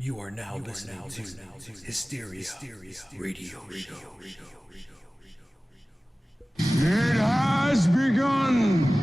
You are now listening to Hysteria Radio Show. It has begun!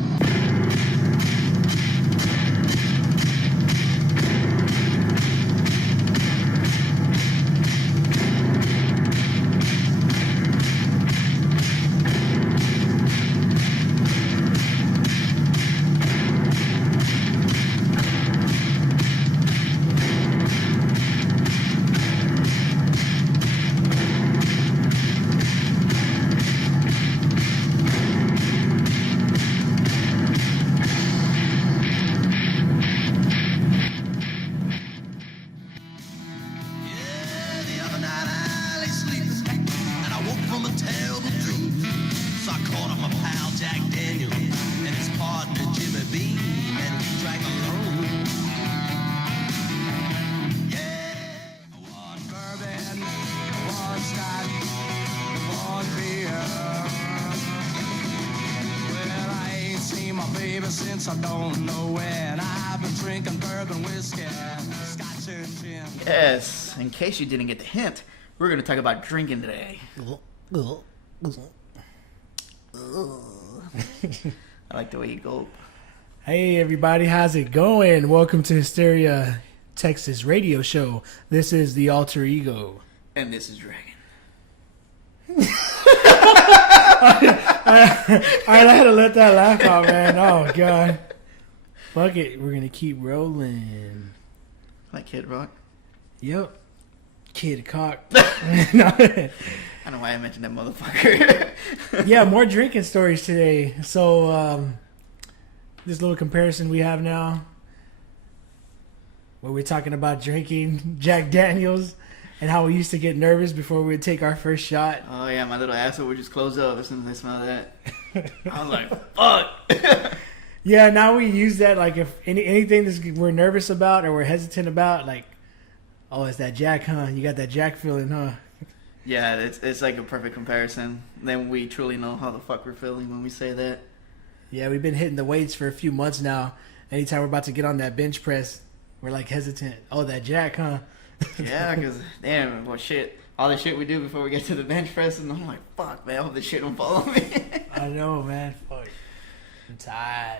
Since I don't know when I've been drinking bourbon whiskey, scotch and gin. Yes, in case you didn't get the hint, we're going to talk about drinking today. I like the way you gulp. Hey everybody, how's it going? Welcome to Hysteria Texas Radio Show. This is the Alter Ego. And this is Dragon. I had to let that laugh out, man. Oh, God. Fuck it. We're going to keep rolling. Like Kid Rock? Yep. Kid Cock. I don't know why I mentioned that motherfucker. Yeah, more drinking stories today. So, this little comparison we have now, where we're talking about drinking Jack Daniels and how we used to get nervous before we would take our first shot. Oh, yeah, my little asshole would just close up as soon as I smell that. I was like, fuck. Yeah, now we use that, like, if anything that we're nervous about or we're hesitant about, like, oh, it's that Jack, huh? You got that Jack feeling, huh? Yeah, it's like a perfect comparison. Then we truly know how the fuck we're feeling when we say that. Yeah, we've been hitting the weights for a few months now. Anytime we're about to get on that bench press, we're, like, hesitant. Oh, that Jack, huh? Yeah, because, damn, well, shit. All the shit we do before we get to the bench press, and I'm like, fuck, man, I hope this shit don't follow me. I know, man. Fuck. I'm tired.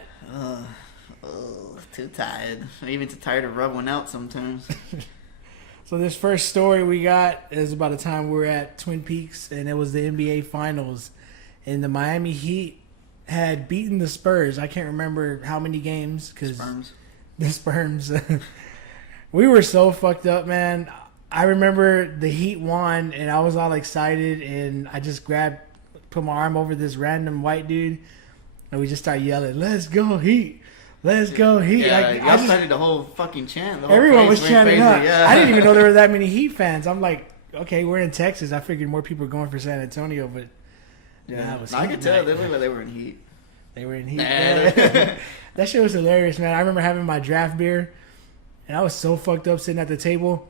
Too tired. I'm even too tired to rub one out sometimes. So this first story we got is about the time we were at Twin Peaks, and it was the NBA Finals. And the Miami Heat had beaten the Spurs. I can't remember how many games. The Sperms. We were so fucked up, man. I remember the Heat won, and I was all excited, and I just put my arm over this random white dude, and we just started yelling, "Let's go Heat! Let's go Heat!" Yeah, like, y'all started the whole fucking chant. The whole everyone was chanting up. Yeah. I didn't even know there were that many Heat fans. I'm like, okay, we're in Texas. I figured more people were going for San Antonio, but yeah, I could tell they looked like they were in Heat. They were in Heat. Yeah. That shit was hilarious, man. I remember having my draft beer, and I was so fucked up sitting at the table.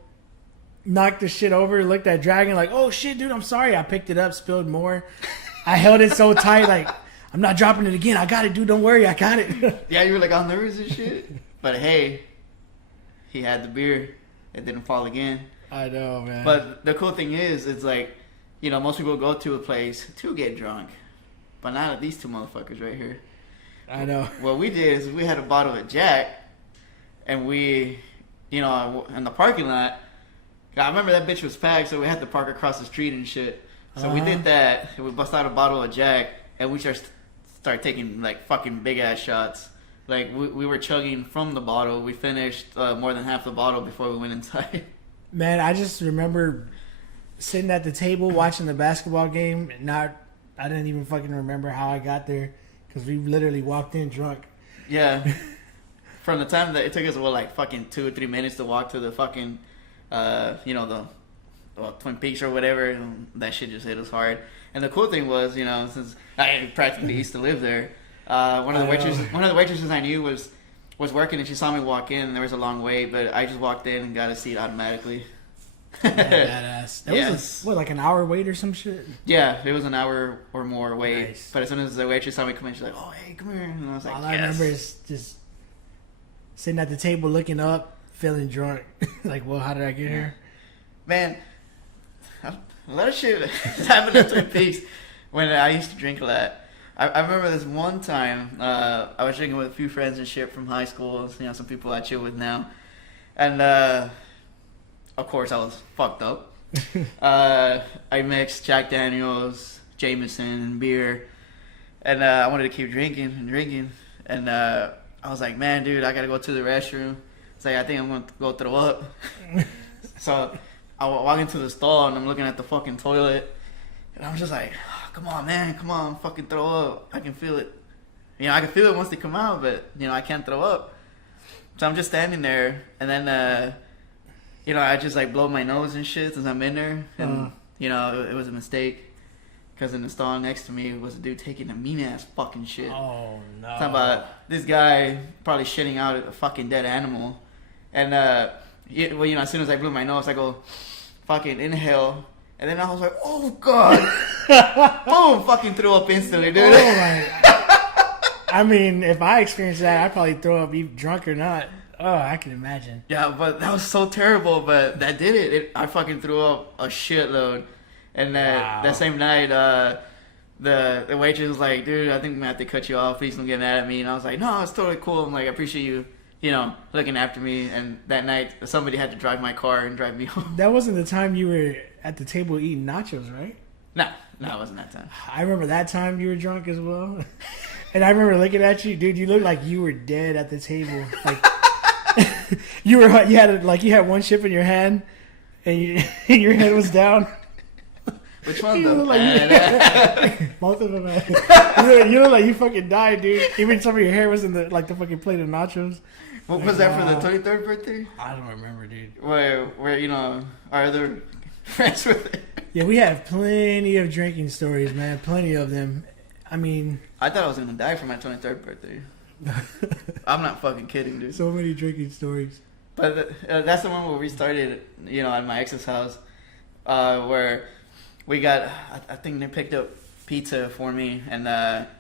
Knocked the shit over, looked at Dragon like, oh shit, dude, I'm sorry. I picked it up, spilled more. I held it so tight, like, I'm not dropping it again. I got it, dude. Don't worry, I got it. Yeah, you were like all nervous and shit. But hey, he had the beer. It didn't fall again. I know, man. But the cool thing is, it's like, you know, most people go to a place to get drunk. But not these two motherfuckers right here. I know. What we did is we had a bottle of Jack, and we, you know, in the parking lot, I remember that bitch was packed, so we had to park across the street and shit. So we did that, and we bust out a bottle of Jack, and we just started taking, like, fucking big-ass shots. Like, we were chugging from the bottle. We finished more than half the bottle before we went inside. Man, I just remember sitting at the table watching the basketball game, and I didn't even fucking remember how I got there, because we literally walked in drunk. Yeah. From the time that it took us, like, fucking 2 or 3 minutes to walk to the fucking... you know, the Twin Peaks or whatever, and that shit just hit us hard. And the cool thing was, you know, since I practically used to live there, one of the waitresses I knew was working, and she saw me walk in, and there was a long wait, but I just walked in and got a seat automatically. Badass. That was like an hour wait or some shit? Yeah, it was an hour or more wait. Nice. But as soon as the waitress saw me come in, she's like, "Oh, hey, come here," and I was like, All I remember is just sitting at the table looking up, feeling drunk. Like, well, how did I get here? Man, a lot of shit happened at Twin Peaks when I used to drink a lot. I remember this one time, I was drinking with a few friends and shit from high school, you know, some people I chill with now. And, of course, I was fucked up. I mixed Jack Daniels, Jameson, and beer. And I wanted to keep drinking. And I was like, man, dude, I got to go to the restroom. It's like, I think I'm going to go throw up. So I walk into the stall, and I'm looking at the fucking toilet. And I'm just like, oh, come on, man, fucking throw up. I can feel it. You know, I can feel it once they come out, but, you know, I can't throw up. So I'm just standing there, and then, you know, I just, like, blow my nose and shit since I'm in there. And, you know, it was a mistake. Because in the stall next to me was a dude taking a mean-ass fucking shit. Oh, no. Talking about this guy probably shitting out a fucking dead animal. And, well, you know, as soon as I blew my nose, I go, fucking inhale. And then I was like, oh, God. Boom, fucking threw up instantly, dude. Oh, my. I mean, if I experienced that, I'd probably throw up, even drunk or not. Oh, I can imagine. Yeah, but that was so terrible, but that did it. I fucking threw up a shitload. And that same night, the waitress was like, dude, I think I'm going to have to cut you off. Please don't get mad at me. And I was like, no, it's totally cool. I'm like, I appreciate you, you know, looking after me. And that night, somebody had to drive my car and drive me home. That wasn't the time you were at the table eating nachos, right? No, it wasn't that time. I remember that time you were drunk as well. And I remember looking at you, dude, you looked like you were dead at the table. Like, you had one chip in your hand, and your head was down. Which one, You though? look like both of them, man. You look like you fucking died, dude. Even some of your hair was in the fucking plate of nachos. What was that for the 23rd birthday? I don't remember, dude. Where you know, our other friends were there. Yeah, we have plenty of drinking stories, man. Plenty of them. I mean, I thought I was gonna die for my 23rd birthday. I'm not fucking kidding, dude. so many drinking stories. But that's the one where we started, you know, at my ex's house, where we got, I think they picked up pizza for me, and,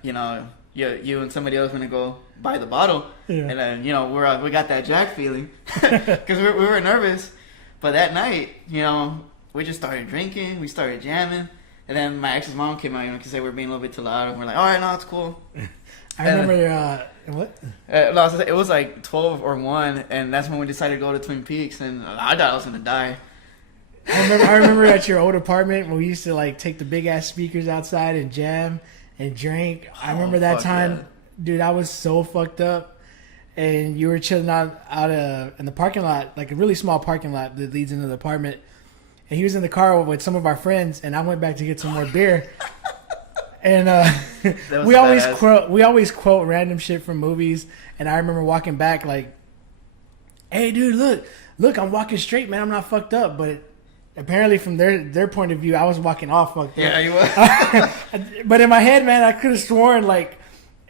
you know, you and somebody else were going to go buy the bottle. Yeah. And then, you know, we got that Jack feeling because we were nervous. But that night, you know, we just started drinking, we started jamming, and then my ex's mom came out because they were being a little bit too loud, and we're like, all right, no, it's cool. I remember, what? No, it was like 12 or 1, and that's when we decided to go to Twin Peaks, and I thought I was going to die. I remember at your old apartment when we used to like take the big ass speakers outside and jam and drink. I remember that time, yeah. Dude, I was so fucked up, and you were chilling out in the parking lot, like a really small parking lot that leads into the apartment. And he was in the car with some of our friends, and I went back to get some more beer. And we always quote random shit from movies. And I remember walking back like, "Hey, dude, look, I'm walking straight, man. I'm not fucked up." But apparently, from their point of view, I was walking off fucked up. Yeah, you were. But in my head, man, I could have sworn, like,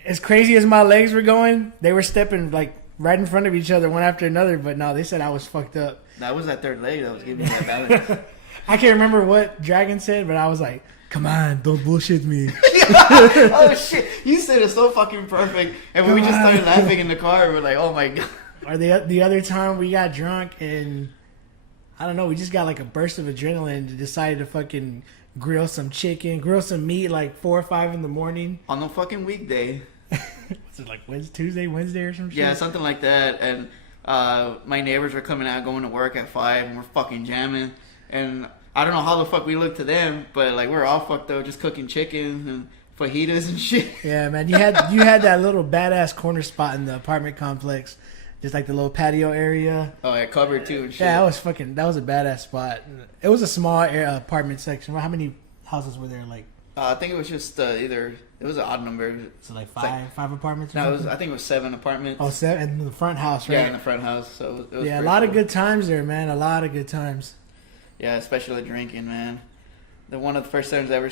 as crazy as my legs were going, they were stepping, like, right in front of each other, one after another. But no, they said I was fucked up. That was that third leg that was giving me that balance. I can't remember what Dragon said, but I was like, "Come on, don't bullshit me." Oh, shit. You said it so fucking perfect. And when we just started laughing in the car, we're like, oh, my God. Or the other time we got drunk and... I don't know, we just got like a burst of adrenaline and decided to fucking grill some chicken, grill some meat like 4 or 5 in the morning. On a fucking weekday. Was it like Tuesday, Wednesday or some shit? Yeah, something like that. And my neighbors were coming out, going to work at 5, and we're fucking jamming. And I don't know how the fuck we look to them, but like we're all fucked up just cooking chicken and fajitas and shit. Yeah, man, you had that little badass corner spot in the apartment complex. Just like the little patio area. Oh, yeah, covered too and shit. Yeah, that was a badass spot. It was a small apartment section. How many houses were there? Like, I think it was just it was an odd number. So like five apartments? No, I think it was 7 apartments. Oh, 7 in the front house, right? Yeah, in the front house. So it was a lot of good times there, man. A lot of good times. Yeah, especially drinking, man. One of the first times I ever,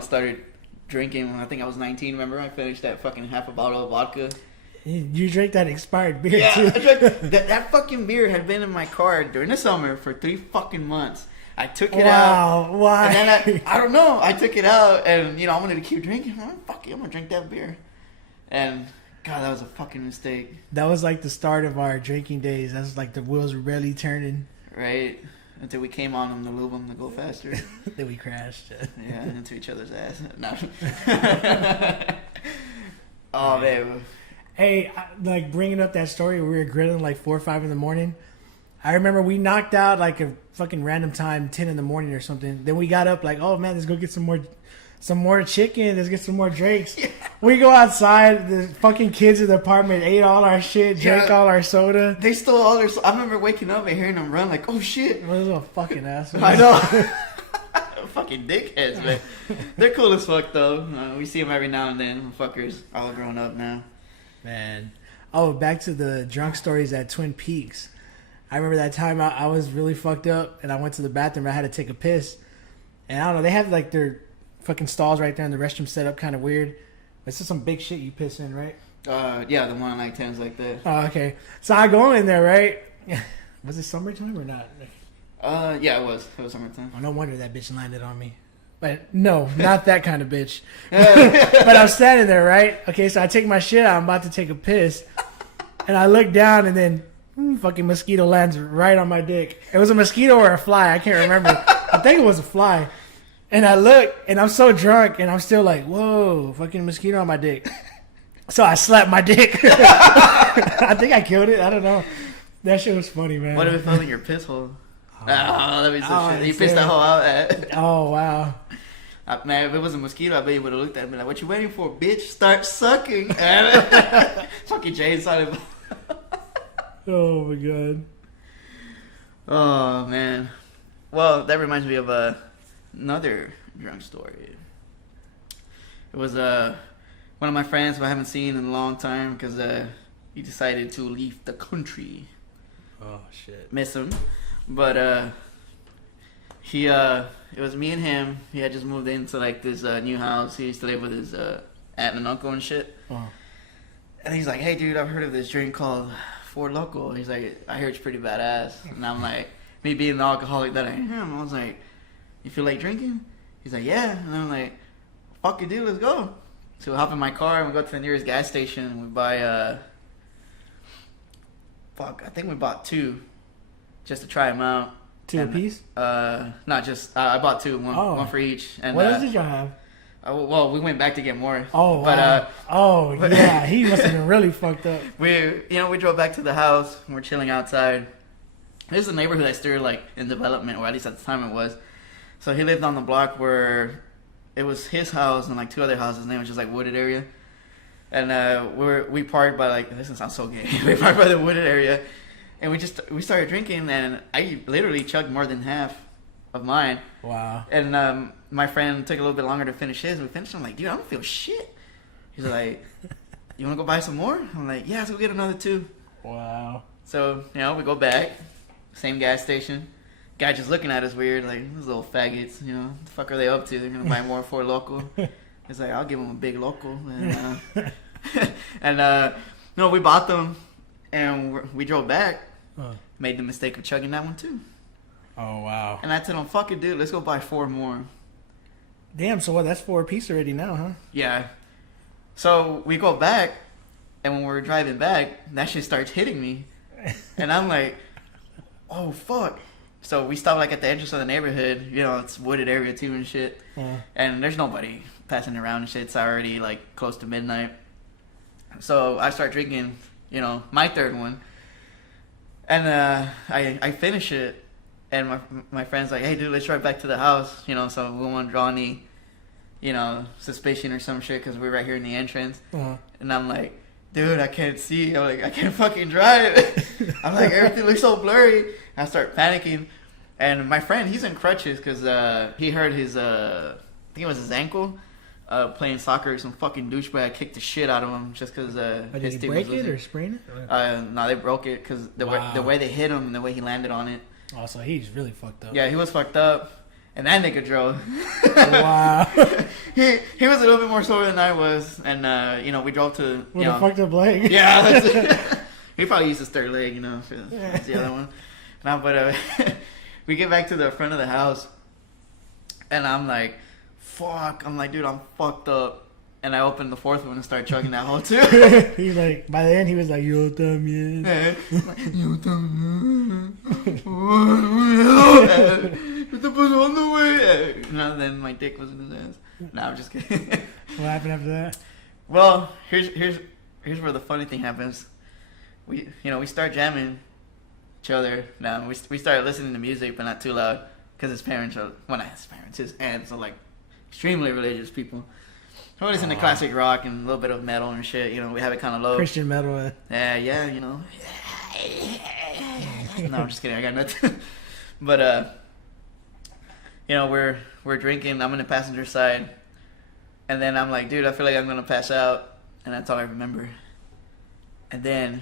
started drinking, I think I was 19, remember? I finished that fucking half a bottle of vodka. You drank that expired beer, yeah, too. I drank that fucking beer had been in my car during the summer for 3 fucking months. I took it out. Wow, why? And then I don't know. I took it out, and I wanted to keep drinking. I'm like, fuck it, I'm gonna drink that beer. And God, that was a fucking mistake. That was like the start of our drinking days. That was like the wheels were barely turning. Right? Until we came on them to lube them to go faster. Then we crashed. Yeah, into each other's ass. No. Oh, man. Hey, like bringing up that story, we were grilling like 4 or 5 in the morning. I remember we knocked out like a fucking random time, 10 in the morning or something. Then we got up like, oh man, let's go get some more chicken. Let's get some more drinks. Yeah. We go outside. The fucking kids in the apartment ate all our shit, drank all our soda. They stole all their. I remember waking up and hearing them run like, oh shit. Those little fucking assholes. I know. Fucking dickheads, man. They're cool as fuck though. We see them every now and then. Fuckers, all grown up now. Man. Oh, back to the drunk stories at Twin Peaks. I remember that time I was really fucked up and I went to the bathroom. I had to take a piss. And I don't know, they have like their fucking stalls right there in the restroom set up kind of weird. It's just some big shit you piss in, right? Yeah, the one like 10s like that. Oh, okay. So I go in there, right? Was it summertime or not? Yeah, it was. It was summertime. Oh, no wonder that bitch landed on me. But no, not that kind of bitch. But I'm standing there, right? Okay, so I take my shit out. I'm about to take a piss. And I look down and then fucking mosquito lands right on my dick. It was a mosquito or a fly. I can't remember. I think it was a fly. And I look and I'm so drunk and I'm still like, whoa, fucking mosquito on my dick. So I slapped my dick. I think I killed it. I don't know. That shit was funny, man. What if it fell in your piss hole? Oh, that'd be some shit. You pissed that hole out at. Oh, wow. Man, if it was a mosquito, I bet you would have looked at me like, what you waiting for, bitch? Start sucking. Fucking Jay inside of. Oh, my God. Oh, man. Well, that reminds me of another drunk story. It was one of my friends who I haven't seen in a long time because he decided to leave the country. Oh, shit. Miss him. But it was me and him. He had just moved into like this new house. He used to live with his aunt and uncle and shit. Oh. And he's like, hey dude, I've heard of this drink called Four Loko. He's like, I heard it's pretty badass. And I'm like, me being the alcoholic that I am, I was like, you feel like drinking? He's like, yeah. And I'm like, fuck it, dude, let's go. So we hop in my car and we go to the nearest gas station and we buy I think we bought 2 just to try them out. 2 apiece? Not just I bought 2, one for each. And what else did y'all have? Well, we went back to get more. Oh, wow. But yeah, he must have been really fucked up. We drove back to the house. And we're chilling outside. This is a neighborhood that's still like in development, or at least at the time it was. So he lived on the block where it was his house and like 2 other houses, and it was just like wooded area. And we parked by like, this sounds so gay. We parked by the wooded area, and we started drinking, and I literally chugged more than half of mine. Wow. And my friend took a little bit longer to finish his. We finished. I'm like, dude, I don't feel shit. He's like, you want to go buy some more? I'm like, yeah, let's go get another 2. Wow. So we go back, same gas station. Guy just looking at us weird, like, these little faggots, what the fuck are they up to? They're gonna buy more for a local. It's like, I'll give them a big local. And no, we bought them, and we drove back. Made the mistake of chugging that one too. Oh, wow. And I told him, fuck it, dude, let's go buy 4 more. Damn, so what, that's 4 apiece already now, huh? Yeah. So we go back, and when we're driving back, that shit starts hitting me. And I'm like, oh, fuck. So we stop like at the entrance of the neighborhood. It's wooded area too and shit. Yeah. And there's nobody passing around and shit. It's already like close to midnight. So I start drinking, my 3rd one. And I finish it. And my friend's like, hey dude, let's drive back to the house. So we won't draw any, suspicion or some shit because we're right here in the entrance. Uh-huh. And I'm like, dude, I can't see. I'm like, I can't fucking drive. I'm like, everything looks so blurry. I start panicking. And my friend, he's in crutches because he hurt his, I think it was his ankle, playing soccer. Some fucking douchebag kicked the shit out of him just because his team was losing. Did he break it or sprain it? No, they broke it because the way they hit him and the way he landed on it. Oh, so he's really fucked up. Yeah, he was fucked up. And that nigga drove. Wow. he was a little bit more sober than I was. And, we drove to... With a fucked up leg. Yeah. That's it. He probably used his 3rd leg, that's the other one. No, but we get back to the front of the house. And I'm like, fuck. I'm like, dude, I'm fucked up. And I opened the fourth one and started chugging that whole too. He's like, by the end, he was like, yo, también. Yo también. ¿Qué te pasó, güey? And then my dick was in his ass. No, I'm just kidding. What happened after that? Well, here's where the funny thing happens. We start jamming each other. Now we started listening to music, but not too loud, because his parents are, well, not his parents, his aunts are like extremely religious people. So we listen to classic rock and a little bit of metal and shit. You know, we have it kind of low. Christian metal. Yeah, you know. No, I'm just kidding. I got nothing. But you know, we're drinking. I'm in the passenger side, and then I'm like, dude, I feel like I'm gonna pass out, and that's all I remember. And then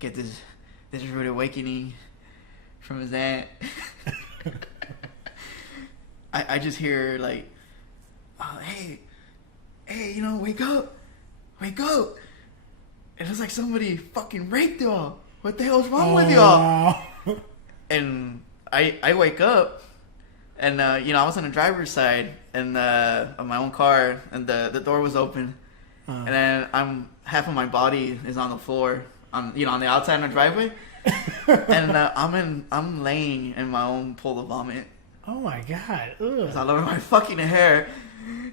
get this rude awakening from his aunt. I just hear like, oh, hey, you know, wake up. And it's like somebody fucking raped y'all. What the hell's wrong with y'all? And I wake up, and you know, I was on the driver's side and of my own car, and the door was open, and then half of my body is on the floor, on the outside of the driveway, and I'm laying in my own pool of vomit. Oh my god! Ugh. It's all over my fucking hair.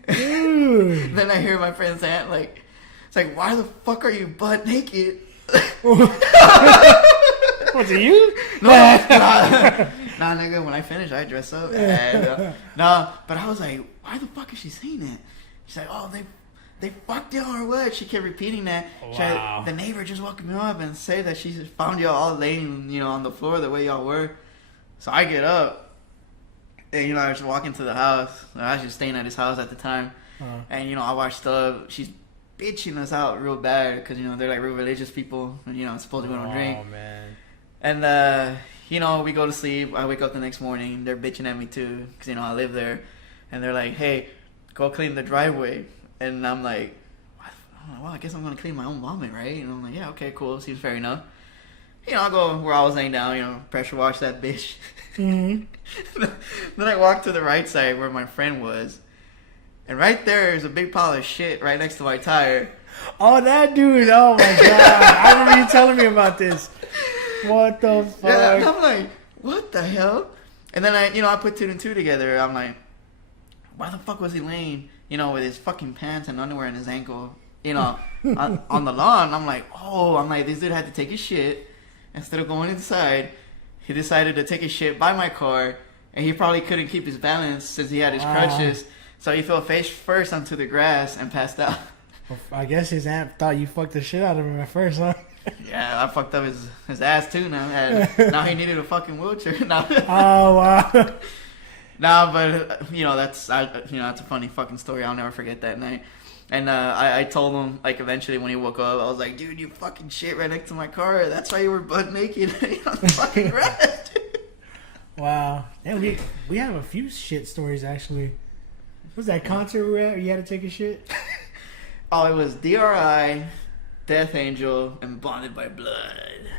Then I hear my friend's aunt like, it's like, why the fuck are you butt naked? What's it, you? Nah, nigga, when I finish, I dress up. And, but I was like, why the fuck is she saying that? She's like, oh, they fucked y'all or what? She kept repeating that. Wow. The neighbor just woke me up and say that she just found y'all all laying, you know, on the floor the way y'all were. So I get up. And, you know, I was walking to the house. I was just staying at his house at the time. And, you know, I watched she's bitching us out real bad because, you know, they're like real religious people. And, you know, it's supposed to we don't drink. Oh, man. And, you know, we go to sleep. I wake up the next morning. They're bitching at me, too, because, you know, I live there. And they're like, hey, go clean the driveway. And I'm like, well, I guess I'm going to clean my own vomit, right? And I'm like, yeah, okay, cool. Seems fair enough. You know, I go where I was laying down, you know, pressure wash that bitch. Mm-hmm. Then I walk to the right side where my friend was. And right there is a big pile of shit right next to my tire. Oh, that dude. Oh, my God. I remember you telling me about this. What the fuck? Yeah, and I'm like, what the hell? And then I put two and two together. I'm like, why the fuck was he laying, you know, with his fucking pants and underwear in his ankle, you know, on the lawn? I'm like, this dude had to take his shit. Instead of going inside, he decided to take a shit by my car, and he probably couldn't keep his balance since he had his crutches. So he fell face first onto the grass and passed out. Well, I guess his aunt thought you fucked the shit out of him at first, huh? Yeah, I fucked up his ass too now. Now he needed a fucking wheelchair. Oh, wow. No, but you know, that's a funny fucking story. I'll never forget that night. And I told him, like, eventually when he woke up, I was like, dude, you fucking shit right next to my car. That's why you were butt naked on the fucking grass, dude. Wow. Yeah, we have a few shit stories, actually. What was that concert we were at where you had to take a shit? Oh, it was DRI, Death Angel, and Bonded by Blood.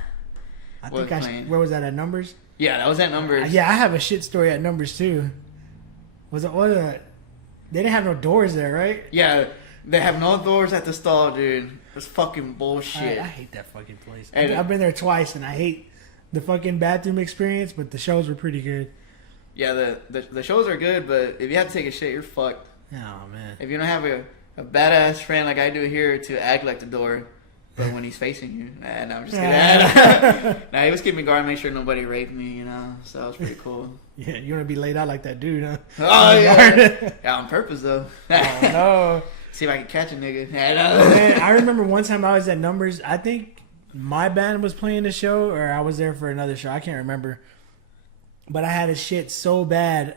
I think where was that, at Numbers? Yeah, that was at Numbers. Yeah, I have a shit story at Numbers, too. They didn't have no doors there, right? Yeah. They have no doors at the stall, dude. It's fucking bullshit. I hate that fucking place. And I've been there twice, and I hate the fucking bathroom experience, but the shows were pretty good. Yeah, the shows are good, but if you have to take a shit, you're fucked. Oh, man. If you don't have a badass friend like I do here to act like the door, but when he's facing you, no, I'm just kidding. Nah, he was keeping guard, make sure nobody raped me, you know, so that was pretty cool. Yeah, you want to be laid out like that dude, huh? Oh, yeah. Yeah, on purpose, though. Oh, no. See if I can catch a nigga. Man, I remember one time I was at Numbers. I think my band was playing the show, or I was there for another show. I can't remember. But I had a shit so bad.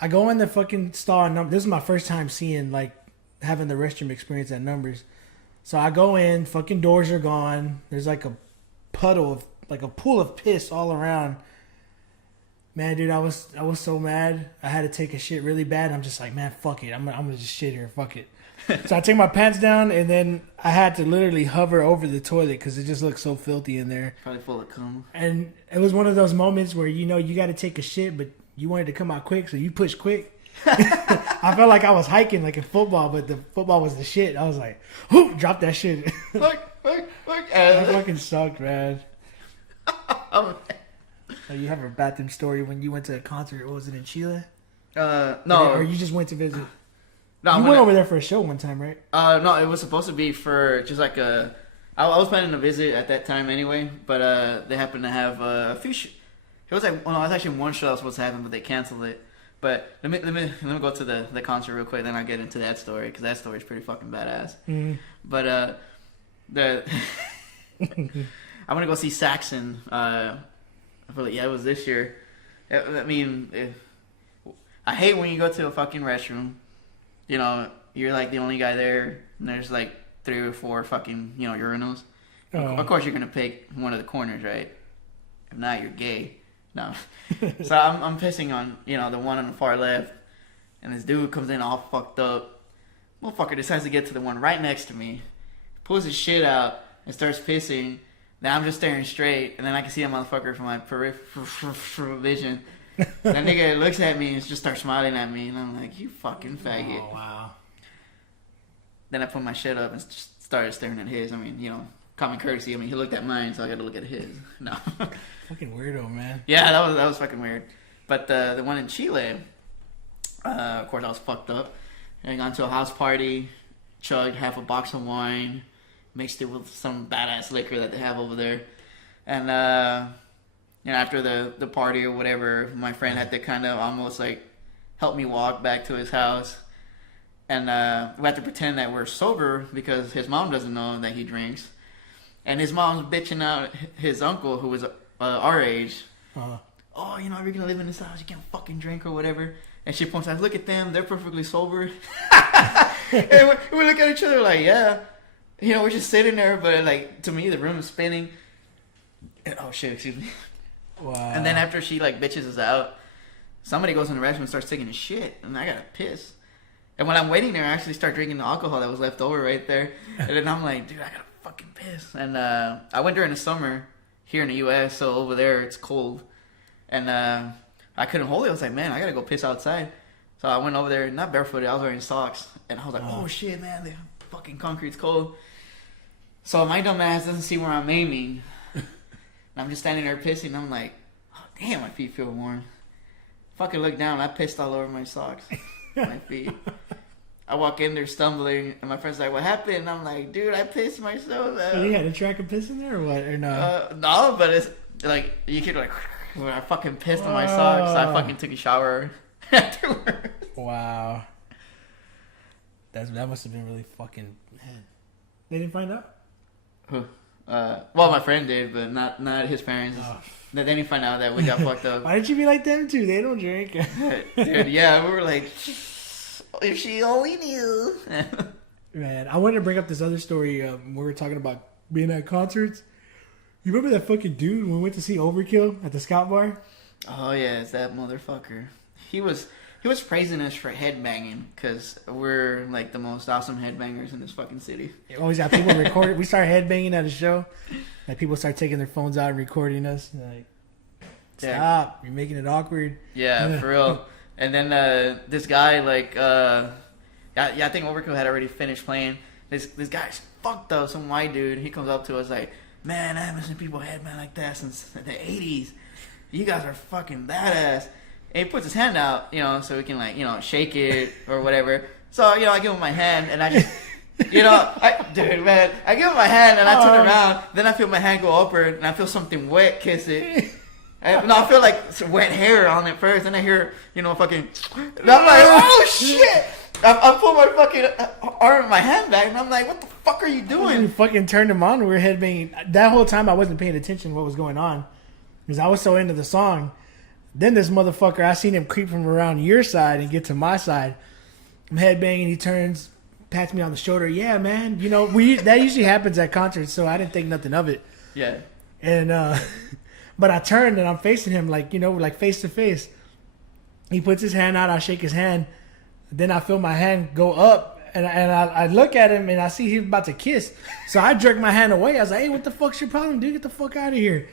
I go in the fucking stall at Numbers. This is my first time having the restroom experience at Numbers. So I go in, fucking doors are gone. There's like a pool of piss all around. Man, dude, I was so mad. I had to take a shit really bad. I'm just like, man, fuck it. I'm gonna just shit here. Fuck it. So I take my pants down, and then I had to literally hover over the toilet because it just looked so filthy in there. Probably full of cum. And it was one of those moments where, you know, you got to take a shit, but you wanted to come out quick, so you push quick. I felt like I was hiking like in football, but the football was the shit. I was like, whoo, drop that shit. Look. That fucking sucked, man. Oh, you have a bathroom story when you went to a concert. What was it in Chile? No. Or you just went to visit? No, you went over there for a show one time, right? No, it was supposed to be for just like a. I was planning to visit at that time anyway, but they happened to have a few. It was like, well, no, it was actually one show that was supposed to happen, but they canceled it. But let me go to the concert real quick, then I'll get into that story because that story is pretty fucking badass. Mm-hmm. But I'm gonna go see Saxon. I feel like it was this year. I mean, I hate when you go to a fucking restroom. You know, you're like the only guy there, and there's like 3 or 4 fucking urinals. Of course, you're gonna pick one of the corners, right? If not, you're gay. No. So I'm pissing on the one on the far left, and this dude comes in all fucked up. Motherfucker decides to get to the one right next to me, pulls his shit out and starts pissing. Now I'm just staring straight, and then I can see that motherfucker from my peripheral vision. That nigga looks at me and just starts smiling at me, and I'm like, you fucking faggot. Oh, wow. Then I put my shit up and just started staring at his. I mean, common courtesy. I mean, he looked at mine, so I got to look at his. No. Fucking weirdo, man. Yeah, that was fucking weird. But the one in Chile, of course, I was fucked up. I got into a house party, chugged half a box of wine, mixed it with some badass liquor that they have over there, and after the party or whatever, my friend had to kind of almost like help me walk back to his house, and we had to pretend that we're sober because his mom doesn't know that he drinks, and his mom's bitching out his uncle who was our age. Oh, if you're gonna live in this house, you can't fucking drink or whatever. And she points out, look at them, they're perfectly sober. And we look at each other like, yeah. We're just sitting there, but like to me the room is spinning. And, oh shit, excuse me. Wow. And then after she like bitches us out, somebody goes in the restroom and starts taking a shit, and I gotta piss. And when I'm waiting there, I actually start drinking the alcohol that was left over right there. And then I'm like, dude, I gotta fucking piss. And I went during the summer here in the U.S., so over there it's cold. And I couldn't hold it. I was like, man, I gotta go piss outside. So I went over there, not barefooted, I was wearing socks. And I was like, oh shit, man, the fucking concrete's cold. So my dumb ass doesn't see where I'm aiming. And I'm just standing there pissing. I'm like, oh, damn, my feet feel warm. Fucking look down, I pissed all over my socks. My feet. I walk in there stumbling, and my friend's like, what happened? And I'm like, dude, I pissed myself out. So you had a track of piss in there or what? Or no? No, but it's like, you could like, when I fucking pissed on my socks, I fucking took a shower afterwards. Wow. That must have been really fucking... Man. They didn't find out? Who? Well, my friend did, but not his parents. They didn't find out that we got fucked up. Why did you be like them too? They don't drink. Dude, yeah, we were like, if she only knew. Man, I wanted to bring up this other story. We were talking about being at concerts. You remember that fucking dude when we went to see Overkill at the Scout Bar? Oh yeah, it's that motherfucker. He was praising us for headbanging because we're like the most awesome headbangers in this fucking city. You always have people recording. We started headbanging at a show. Like people start taking their phones out and recording us. Like, stop! You're making it awkward. Yeah, for real. And then this guy, like, I think Overkill had already finished playing. This guy's fucked up, some white dude. He comes up to us like, man, I haven't seen people headbang like that since the 80s. You guys are fucking badass. And he puts his hand out, so we can, like, shake it or whatever. So, I give him my hand, and I just, dude, man, I give him my hand, and I turn around. Then I feel my hand go upward, and I feel something wet kiss it. I feel like some wet hair on it first, and I hear, fucking, and I'm like, oh shit! I pull my fucking arm in my hand back, and I'm like, what the fuck are you doing? We fucking turned him on. We were headbanging. That whole time I wasn't paying attention to what was going on because I was so into the song. Then this motherfucker, I seen him creep from around your side and get to my side. I'm headbanging. He turns, pats me on the shoulder. Yeah, man. That usually happens at concerts, so I didn't think nothing of it. Yeah. And but I turned and I'm facing him like face to face. He puts his hand out. I shake his hand. Then I feel my hand go up, and I look at him and I see he's about to kiss. So I jerk my hand away. I was like, "Hey, what the fuck's your problem, dude? Get the fuck out of here!"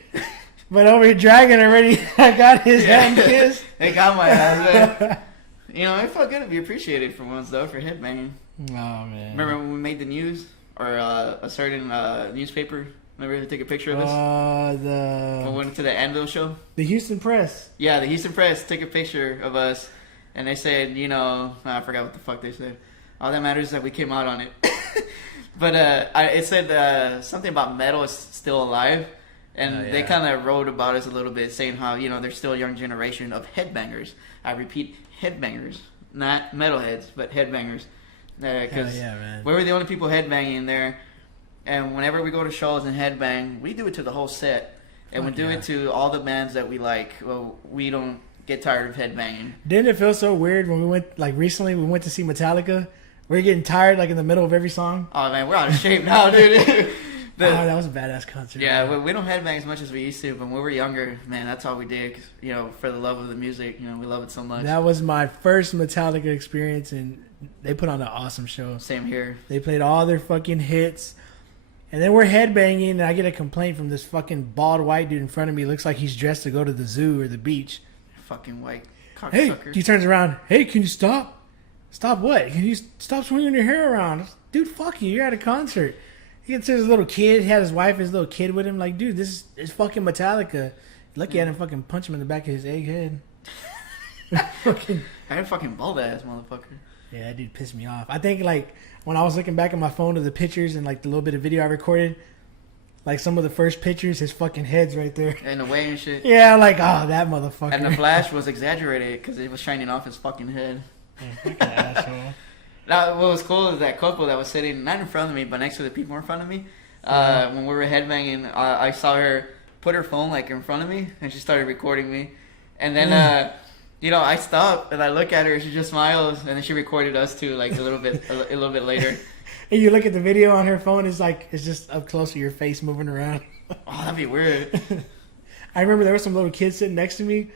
But over here dragging already, I got his hand kissed. They got my hand, man. You know, it felt good to be appreciated for once, though, for headbanging. Oh man. Remember when we made the news? Or a certain newspaper? Remember to take a picture of us? When we went to the Anvil show? The Houston Press. Yeah, the Houston Press took a picture of us. And they said, you know... I forgot what the fuck they said. All that matters is that we came out on it. But it said something about metal is still alive. And they kind of wrote about us a little bit, saying how, you know, there's still a young generation of headbangers. I repeat, headbangers. Not metalheads, but headbangers. Because we were the only people headbanging there. And whenever we go to shows and headbang, we do it to the whole set. And we do it to all the bands that we like. Well, we don't get tired of headbanging. Didn't it feel so weird when we went, like recently, we went to see Metallica? We were getting tired, like in the middle of every song. Oh, man, we're out of shape now, dude. That was a badass concert. Yeah, we don't headbang as much as we used to, but when we were younger, man, that's all we did. 'Cause, you know, for the love of the music, you know, we love it so much. That was my first Metallica experience, and they put on an awesome show. Same here. They played all their fucking hits, and then we're headbanging, and I get a complaint from this fucking bald white dude in front of me. Looks like he's dressed to go to the zoo or the beach. Fucking white Hey, cocksucker. he turns around. Hey, can you stop? Stop what? Can you stop swinging your hair around? Dude, fuck you. You're at a concert. He gets his little kid. He had his wife and his little kid with him. Like, dude, this is fucking Metallica. Lucky I didn't fucking punch him in the back of his egg head. I had a fucking bald ass motherfucker. Yeah, that dude pissed me off. I think, like, when I was looking back at my phone to the pictures and, like, the little bit of video I recorded, like, some of the first pictures, his fucking head's right there. In the way and shit. Yeah, I'm like, oh, that motherfucker. And the flash was exaggerated because it was shining off his fucking head. Fucking asshole. Now, what was cool is that couple that was sitting, not in front of me, but next to the people in front of me. When we were headbanging, I saw her put her phone, like, in front of me, and she started recording me. And then, you know, I stopped, and I look at her, she just smiles, and then she recorded us, too, like, a little bit later. And you look at the video on her phone, it's like, it's just up close to your face moving around. Oh, that'd be weird. I remember there were some little kids sitting next to me,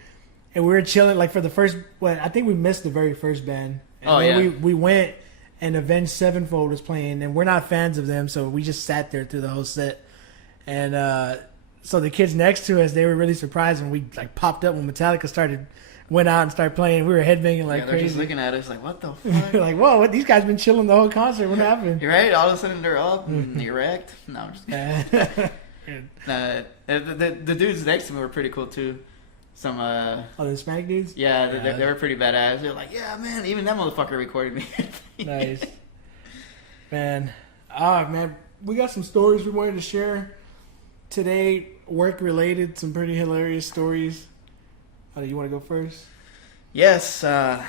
and we were chilling, like, for the first, I think we missed the very first band. And we went, and Avenged Sevenfold was playing, and we're not fans of them, so we just sat there through the whole set. And so the kids next to us, they were really surprised when we, like, popped up when Metallica went out and started playing. We were headbanging like they're crazy. just looking at us like, what the fuck? Like, whoa, what? These guys been chilling the whole concert. What happened? You're right. All of a sudden they're up and erect. No, I'm just kidding. The dudes next to me were pretty cool too. Some the Hispanic dudes? Yeah, they were pretty badass. They're like, yeah, man, even that motherfucker recorded me. Nice. Man. Man, we got some stories we wanted to share today, work related, some pretty hilarious stories. Do you want to go first? Yes, I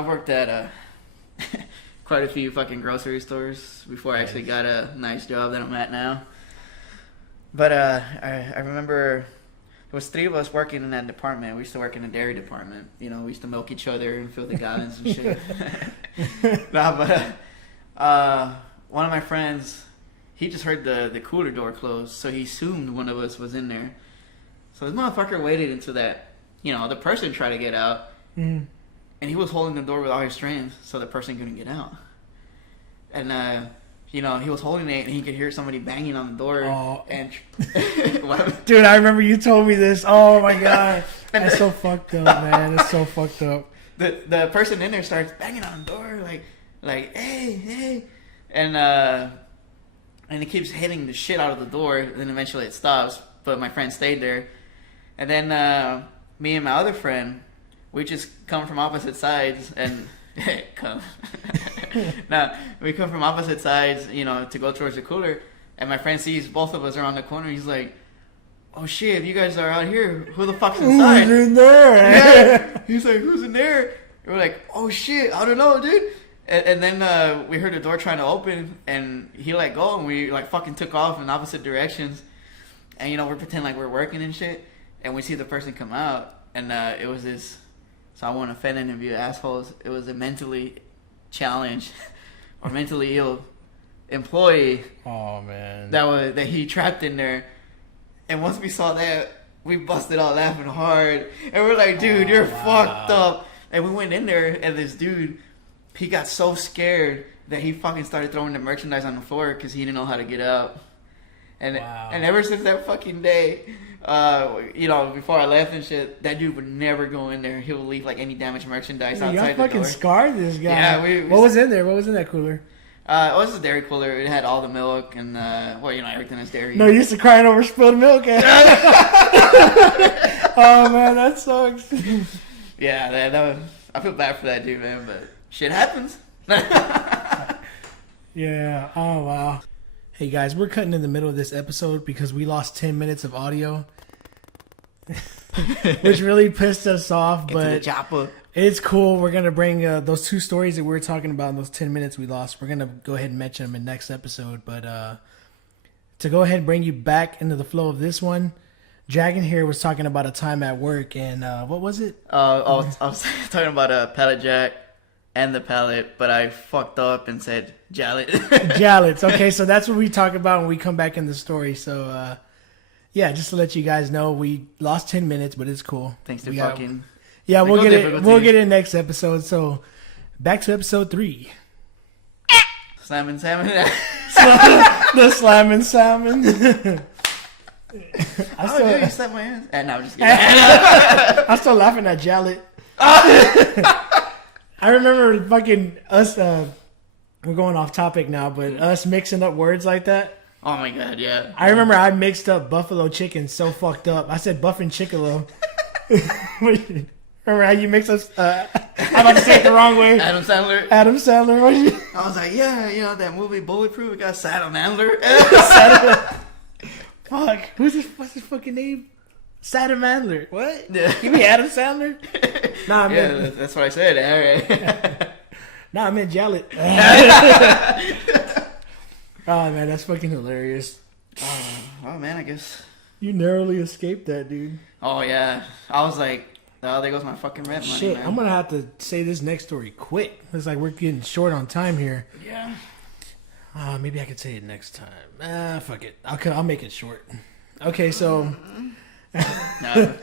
worked at quite a few fucking grocery stores before I actually got a nice job that I'm at now. But I remember there was 3 of us working in that department. We used to work in the dairy department. You know, we used to milk each other and fill the gallons and shit. One of my friends, he just heard the cooler door close, so he assumed one of us was in there. So this motherfucker waited until that, you know, the person tried to get out, and he was holding the door with all his strength, so the person couldn't get out. And you know, he was holding it, and he could hear somebody banging on the door. Oh. And dude, I remember you told me this. Oh my god, that's so fucked up, man. That's so fucked up. The person in there starts banging on the door, like, hey, and he keeps hitting the shit out of the door. And then eventually it stops, but my friend stayed there. And then me and my other friend, we just come from opposite sides and we come from opposite sides, you know, to go towards the cooler. And my friend sees both of us around the corner. He's like, "Oh shit, if you guys are out here, who the fuck's inside?" Who's in there? Yeah. He's like, "Who's in there?" And we're like, "Oh shit, I don't know, dude." And then we heard the door trying to open, and he let go, and we like fucking took off in opposite directions. And you know, we're pretending like we're working and shit, and we see the person come out, and it was this. So I won't offend any of you assholes. It was a mentally challenged or mentally ill employee. Oh man, that he trapped in there. And once we saw that, we busted out laughing hard, and we're like, "Dude, you're fucked up." And we went in there, and this dude, he got so scared that he fucking started throwing the merchandise on the floor because he didn't know how to get out. And Wow. and ever since that fucking day, before I left and shit, that dude would never go in there. He would leave like any damaged merchandise Y'all outside the fucking door. scarred this guy. Yeah, what was in there? What was in that cooler? It was a dairy cooler. It had all the milk and everything is dairy. No, you used to crying over spilled milk. Oh man, that sucks. Yeah, that was, I feel bad for that dude, man, but shit happens. Yeah. Oh wow. Hey guys, we're cutting in the middle of this episode because we lost 10 minutes of audio, which really pissed us off. Get to the But chopper. it's cool. We're gonna bring those 2 stories that we were talking about in those 10 minutes we lost. We're gonna go ahead and mention them in next episode. But to go ahead and bring you back into the flow of this one, Dragon here was talking about a time at work, and what was it? I was talking about a pallet jack and the pallet, but I fucked up and said Jallet. Jallets. Okay, so that's what we talk about when we come back in the story. So, yeah, just to let you guys know, we lost 10 minutes, but it's cool. Thanks to We fucking... Yeah, we'll get it. difficulties. We'll get it next episode. So, back to episode 3. Slamming salmon. The slamming salmon. Oh, dude, you slapped my ass. No, I'm just kidding. I'm still laughing at Jallet. I remember fucking us. We're going off topic now, but us mixing up words like that. Oh my god, yeah. I remember I mixed up buffalo chicken so fucked up. I said buffin chickalo. Remember how you mix us? I'm about to say it the wrong way. Adam Sandler. Adam Sandler. What you? I was like, yeah, that movie Bulletproof. It got Adam Sandler. Fuck. What's his fucking name? Adam Sandler. What? Yeah. You mean Adam Sandler? Nah, I mean, Yeah, that's what I said. All right. nah, I meant Jallet. Oh man, that's fucking hilarious. Oh man, I guess. You narrowly escaped that, dude. Oh yeah, I was like, oh, there goes my fucking rent money. Shit, man. I'm gonna have to say this next story quick. Looks like we're getting short on time here. Yeah. Maybe I could say it next time. Fuck it. I'll make it short. Okay, so. No.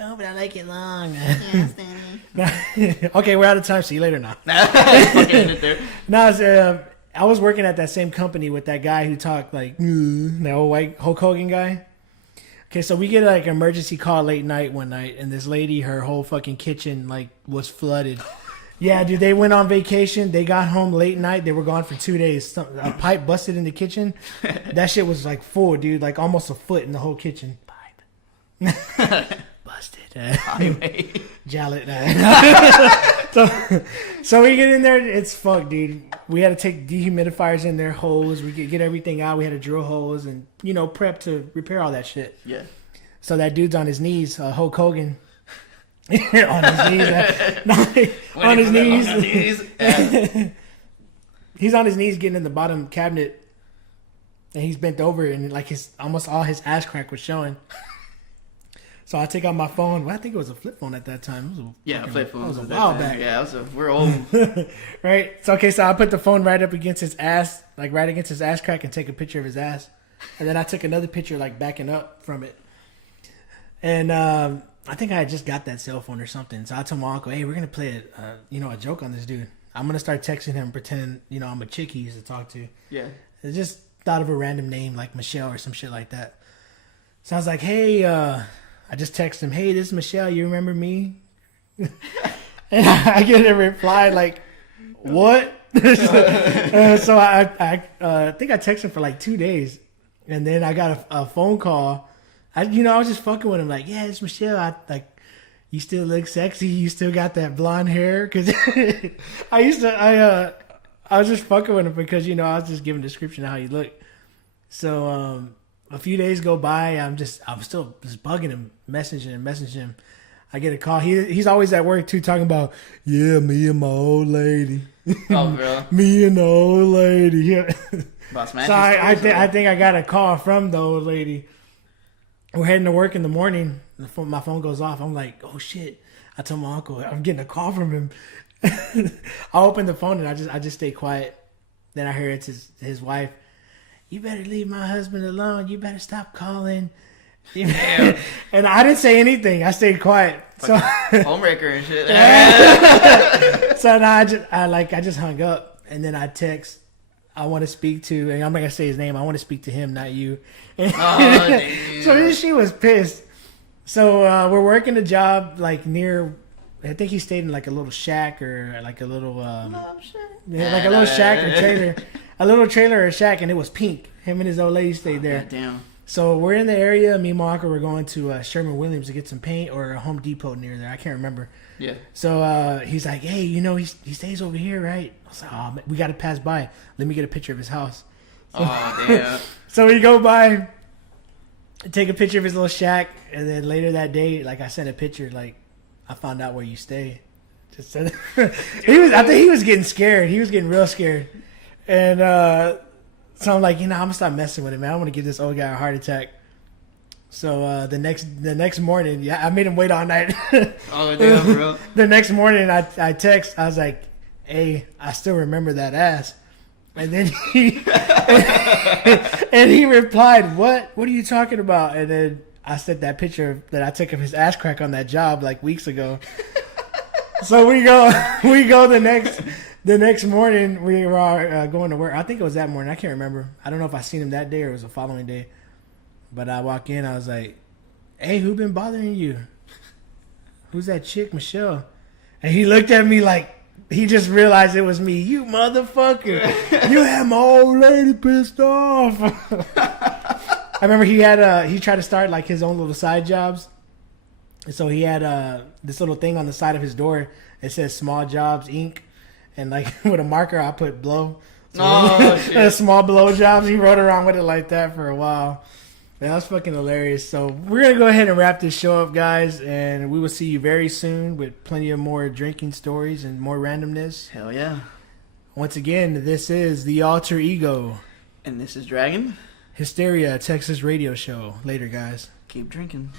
Oh, but I like it long. Yes, Danny. Okay, we're out of time. See you later now. Fucking end it there. No, I was working at that same company with that guy who talked like that old white Hulk Hogan guy. Okay, so we get like an emergency call late night one night, and this lady, her whole fucking kitchen like was flooded. Yeah, dude, they went on vacation. They got home late night. They were gone for 2 days. A pipe busted in the kitchen. That shit was like full, dude, like almost a foot in the whole kitchen. Pipe. Busted. Highway. Jallet. So we get in there. It's fucked, dude. We had to take dehumidifiers in there, hose. We could get everything out. We had to drill holes and, prep to repair all that shit. Yeah. So that dude's on his knees, Hulk Hogan. On his knees. On his knees. Yeah. He's on his knees getting in the bottom cabinet. And he's bent over and like almost all his ass crack was showing. So I take out my phone. Well, I think it was a flip phone at that time. Flip phone. That was a while back. Yeah, we're old. Right? So, okay, so I put the phone right up against his ass, like right against his ass crack and take a picture of his ass. And then I took another picture, like backing up from it. And I think I had just got that cell phone or something. So I told my uncle, hey, we're going to play a joke on this dude. I'm going to start texting him, pretending, I'm a chick he used to talk to. Yeah. I just thought of a random name like Michelle or some shit like that. So I was like, hey, I just texted him, hey, this is Michelle. You remember me? And I get a reply like, what? So I think I texted him for like 2 days. And then I got a phone call. I was just fucking with him like, yeah, it's Michelle. You still look sexy. You still got that blonde hair. Cause I was just fucking with him because, I was just giving a description of how you look. So, a few days go by. I'm still just bugging him, messaging him. I get a call. He's always at work too, talking about, yeah, me and my old lady. Oh, bro. Me and the old lady. Yeah. About So I think I got a call from the old lady. We're heading to work in the morning. My phone goes off. I'm like, oh shit. I told my uncle, I'm getting a call from him. I open the phone and I just stay quiet. Then I hear it's his wife. You better leave my husband alone. You better stop calling. And I didn't say anything. I stayed quiet. So homewrecker and shit. so now I just hung up and then I text. I want to speak to, and I'm not gonna say his name. I want to speak to him, not you. Oh, damn. So then she was pissed. So we're working a job like near. I think he stayed in like a little shack or like a little, yeah, like a little shack or trailer, a little trailer or shack, and it was pink. Him and his old lady stayed there. God damn. So we're in the area. Me and my uncle were going to Sherman-Williams to get some paint or a Home Depot near there. I can't remember. Yeah. So he's like, hey, you know, he stays over here, right? I was like, oh, man, we got to pass by. Let me get a picture of his house. So, Oh, damn. so we go by, take a picture of his little shack, and then later that day, like I sent a picture, like I found out where you stay. Just sent I think he was getting scared. He was getting real scared, and so I'm like, you know, I'm gonna stop messing with him, man. I want to give this old guy a heart attack. So the next morning, yeah, I made him wait all night. Oh, damn, bro. The next morning, I text. I was like, hey, I still remember that ass. And then he and he replied, what are you talking about? And then I sent that picture that I took of his ass crack on that job like weeks ago. So we go the next morning. We were going to work. I think it was that morning. I can't remember. I don't know if I seen him that day or it was the following day. But I walk in. I was like, hey, who been bothering you? Who's that chick, Michelle? And he looked at me like he just realized it was me. You motherfucker. You had my old lady pissed off. I remember he tried to start like his own little side jobs. And so he had this little thing on the side of his door. It says Small Jobs Inc. And like with a marker, I put blow. So shit. Small blow jobs. He rode around with it like that for a while. Man, that's fucking hilarious. So we're going to go ahead and wrap this show up, guys. And we will see you very soon with plenty of more drinking stories and more randomness. Hell yeah. Once again, this is The Alter Ego. And this is Dragon. Hysteria, Texas radio show. Later, guys. Keep drinking.